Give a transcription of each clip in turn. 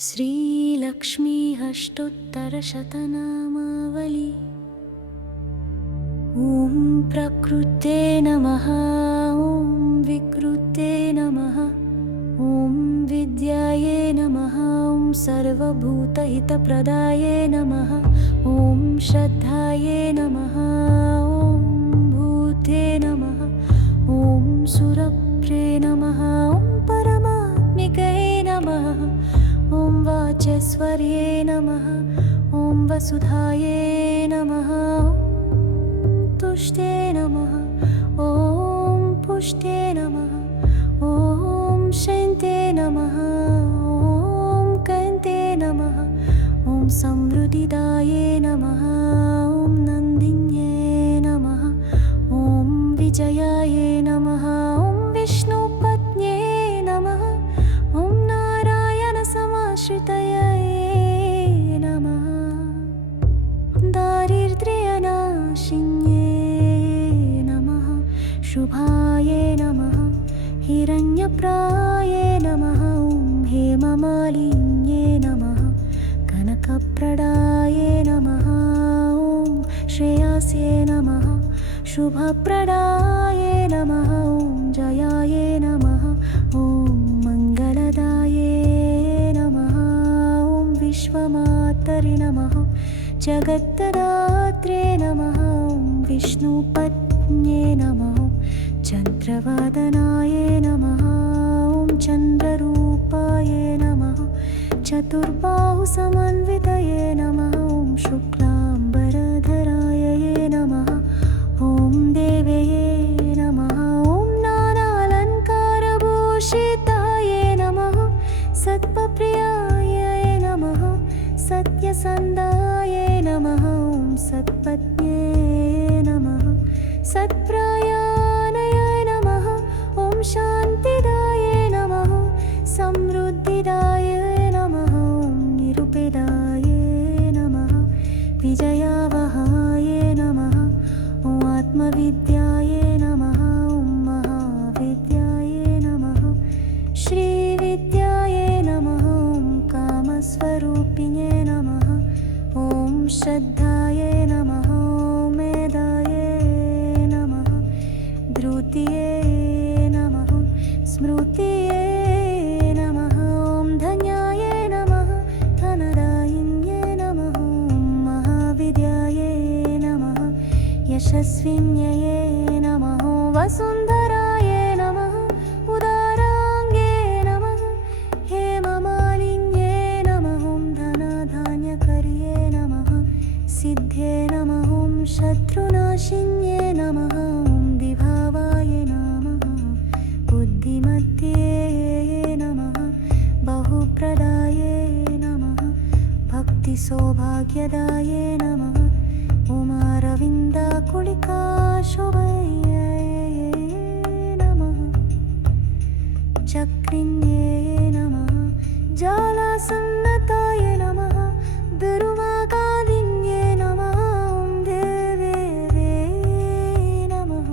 श्रीलक्ष्मी अष्टोत्तरशतनामावली। ॐ प्रकृते नमः, ॐ विकृते नमः, ॐ विद्याये नमः, ॐ सर्वभूतहितप्रदाये नमः, ॐ श्रद्धाये नमः, ॐ भूते नमः, ॐ सुरप्रे नमः, ॐ परमात्मिके नमः, ॐ वाचस्वर्ये नमः, ॐ वसुधाये नमः, तुष्टे नमः, ॐ पुष्टे नमः, ॐ शान्ते नमः, ॐ कान्ते नमः, ॐ समृद्धिदाये नमः, ॐ नन्दिन्ये नमः, ॐ विजयाये नमः, ॐ विष्णुपत्न्ये नमः, ॐ नारायणसमाश्रितये नमः, दारिद्र्यनाशिन्ये नमः, शुभाये नमः, हिरण्यप्राये नमः, ॐ हेममालिन्ये नमः, कनकप्रदाये नमः, ॐ श्रेयसे नमः, शुभप्रदाये नमः, ॐ जयाये नमः, ॐ मङ्गलदाये नमः, ॐ विश्वमातरि नमः, जगत्तदात्रे नमः, ॐ विष्णुपत्न्ये नमः, चन्द्रवदनाये नमः, ॐ चन्द्ररूपाये नमः, चतुर्बाहुसमन्वितये नमः, ॐ शुक्लाम्बरधरायै नमः, ॐ देवये नमः, ॐ नानालङ्कारभूषिताये नमः, सत्त्वप्रियायै नमः, सत्यसन्धाये नमः, ॐ सत्पत्न्ये नमः, सत्प्रायानये नमः, ॐ शान्तिदाये नमः, समृद्धिदाये नमः, ॐ निरुपेदाये नमः, विजयावहाये नमः, ॐ आत्मविद्याये नमः, ॐ महाविद्याये नमः, श्रीविद्याये नमः, ॐ कामस्वरूपिणे नमः, ॐ श्रद्धाये नमः, ॐ मेधाये नमः, धृतिये नमः, स्मृतिये नमः, ॐ धन्याये नमः, धनदायिन्ये नमः, ॐ महाविद्याये नमः, यशस्विन्यै नमः, वसुन्धराये नमः, उदाराङ्गे नमः, हेममालिन्ये नमः, ॐ धनधान्यकर्ये नमः, सिद्धे नमः, ॐ शत्रुनाशिन्ये नमः, ॐ विभावाय नमः, बुद्धिमत्ये नमः, बहुप्रदाये नमः, भक्तिसौभाग्यदाये नमः, ॐ अरविन्दाकुलिकाशोभये नमः, चक्रिण्ये नमः, जालासन्नताय नमः, दुर्वाकादिन्ये नमः, ॐ देवे नमः,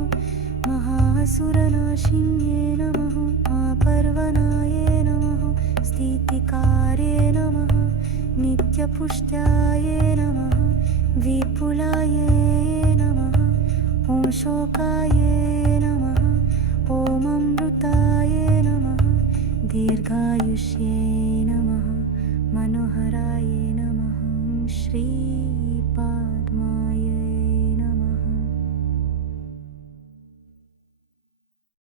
महासुरनाशिन्ये नमः, पर्वनाये नमः, स्थितिकारे नमः, नित्यपुष्ट्याये नमः, विपुलाये नमः, ॐ शोकाये नमः, ॐ अमृताये नमः, दीर्घायुष्ये नमः, मनोहराये नमः, श्री